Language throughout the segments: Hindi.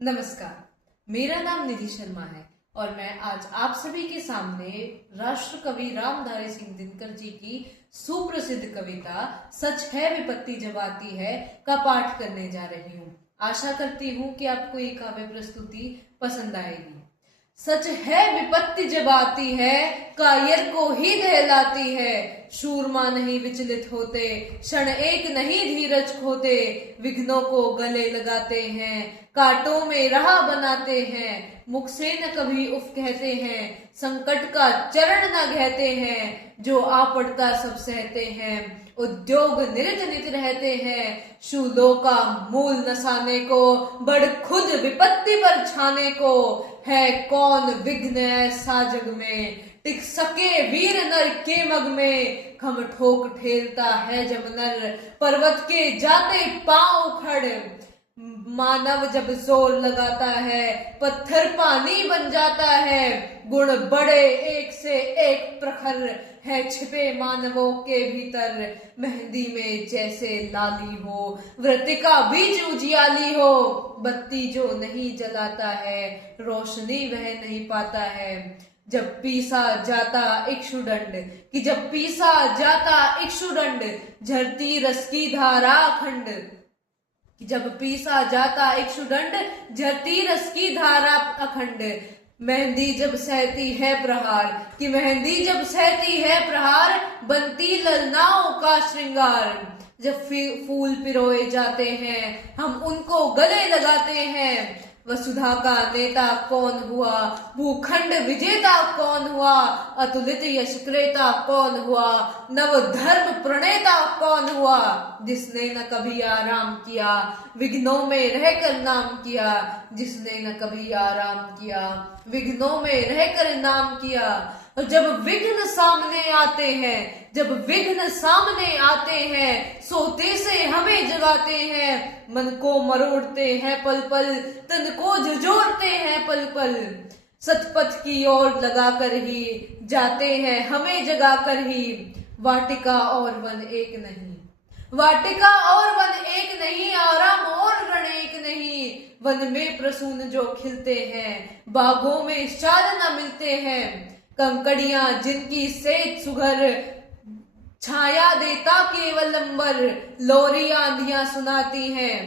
नमस्कार, मेरा नाम निधि शर्मा है और मैं आज आप सभी के सामने राष्ट्र कवि रामधारी सिंह दिनकर जी की सुप्रसिद्ध कविता सच है विपत्ति जब आती है का पाठ करने जा रही हूँ। आशा करती हूँ कि आपको ये काव्य प्रस्तुति पसंद आएगी। सच है विपत्ति जब आती है कायर को ही दहलाती है। शूरमा नहीं विचलित होते, क्षण एक नहीं धीरज खोते। विघ्नों को गले लगाते हैं, कांटों में राह बनाते हैं। मुख से न कभी उफ कहते हैं, संकट का चरण न कहते हैं। जो आ पड़ता सब सहते हैं, उद्योग निरत नित रहते हैं। शूलों का मूल नसाने को, बढ़ खुद विपत्ति पर छाने को। है कौन विघ्न ऐसा जग में, टिक सके वीर नर के मग में। खम ठोक ठेलता है जब नर, पर्वत के जाते पांव उखड़। मानव जब जोर लगाता है, पत्थर पानी बन जाता है। गुण बड़े एक से एक प्रखर है छिपे मानवों के भीतर। मेहंदी में जैसे लाली हो, व्रतिका बीज उजियाली हो। बत्ती जो नहीं जलाता है, रोशनी वह नहीं पाता है। जब पीसा जाता इक्षुदंड कि जब पीसा जाता इक्षुदंड, झरती रस की धारा अखंड। जब पीसा जाता इक्षुदंड, झरती रस की धारा अखंड। मेहंदी जब सहती है प्रहार कि मेहंदी जब सहती है प्रहार, बनती ललनाओं का श्रृंगार। जब फूल पिरोए जाते हैं, हम उनको गले लगाते हैं। वसुधा का नेता कौन हुआ, भूखंड विजेता कौन हुआ। अतुलित यश क्रेता कौन हुआ, नव धर्म प्रणेता कौन हुआ। जिसने न कभी आराम किया, विघ्नों में रहकर नाम किया। जिसने न कभी आराम किया, विघ्नों में रहकर नाम किया। और जब विघ्न सामने आते हैं, जब विघ्न सामने आते हैं, सोते से हमें जगाते हैं। मन को मरोड़ते हैं पल पल, तन को झुझोरते हैं पल पल। सतपथ की ओर लगाकर ही जाते हैं हमें जगाकर ही। वाटिका और वन एक नहीं, वाटिका और वन एक नहीं, आराम और रण एक नहीं। वन में प्रसून जो खिलते हैं, बागों में शाल न मिलते हैं। कंकड़ियां जिनकी सेज सुघर, छाया देता केवल अंबर। लोरी आंधियां सुनाती हैं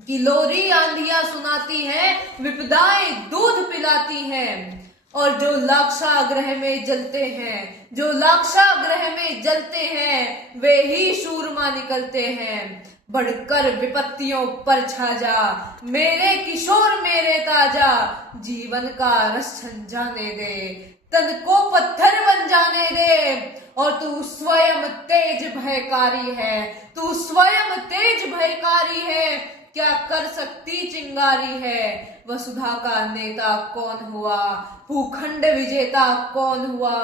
कि लोरी आंधियां सुनाती हैं, विपदाएं दूध पिलाती हैं। और जो लाक्षागृह में जलते हैं, जो लाक्षागृह में जलते हैं, वे ही शूरमा निकलते हैं। बढ़कर विपत्तियों पर छा जा, मेरे किशोर मेरे ताजा। जीवन का रस छन जाने दे, तन को पत्थर बन जाने दे। और तू स्वयं तेज भयकारी है, तू स्वयं तेज भयकारी है। क्या कर सकती चिंगारी है। वसुधा का नेता कौन हुआ, भूखंड विजेता कौन हुआ।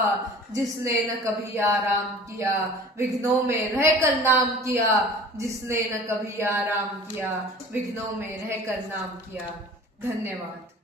जिसने न कभी आराम किया, विघ्नों में रहकर नाम किया। जिसने न कभी आराम किया, विघ्नों में रहकर नाम किया। धन्यवाद।